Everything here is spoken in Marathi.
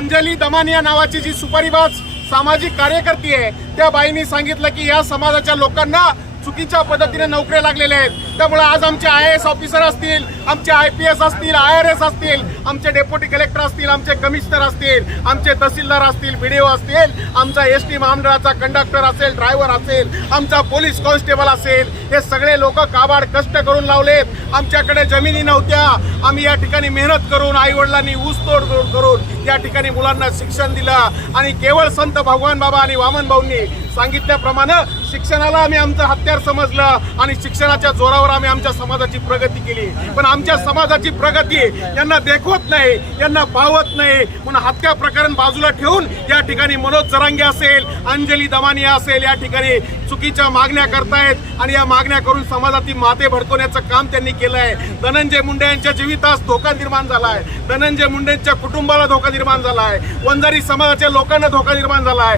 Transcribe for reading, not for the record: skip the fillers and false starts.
अंजली दमानिया नावाची जी सुपारीबाज सामाजिक कार्यकर्ती आहे त्या बाईंनी सांगितलं की या समाजाच्या लोकांना चुकीच्या पद्धतीने नोकऱ्या लागलेल्या आहेत. त्यामुळे आज आमचे IAS ऑफिसर असतील, आमचे IPS असतील, IRS असतील, आमचे डेप्युटी कलेक्टर असतील, आमचे कमिशनर असतील, आमचे तहसीलदार असतील, BDO असतील, आमचा ST महामंडळाचा कंडक्टर असेल, ड्रायव्हर असेल, आमचा पोलीस कॉन्स्टेबल असेल, हे सगळे लोक काबाड कष्ट करून लावलेत. आमच्याकडे जमिनी नव्हत्या, आम्ही या ठिकाणी मेहनत करून आई वडिलांनी ऊसतोड करून या ठिकाणी मुलांना शिक्षण दिलं आणि केवळ संत भगवान बाबा आणि वामन भाऊंनी सांगितल्याप्रमाणे शिक्षणाला आम्ही आमचं हत्यार समजलं आणि शिक्षणाच्या जोरावर आम्ही आमच्या समाजाची प्रगती केली. पण आमच्या समाजाची प्रगती यांना देखवत नाही, यांना पावत नाही. म्हणून हत्या प्रकरण बाजूला ठेवून या ठिकाणी मनोज जरांगे असेल, अंजली दमानिया असेल, या ठिकाणी चुकीच्या मागण्या करतायत आणि या मागण्या करून समाजातील माते भडकवण्याचं काम त्यांनी केलं आहे. धनंजय मुंडे यांच्या जीवितास धोका निर्माण झाला आहे, धनंजय मुंडेंच्या कुटुंबाला धोका निर्माण झाला आहे, वंजारी समाजाच्या लोकांना धोका निर्माण झाला आहे.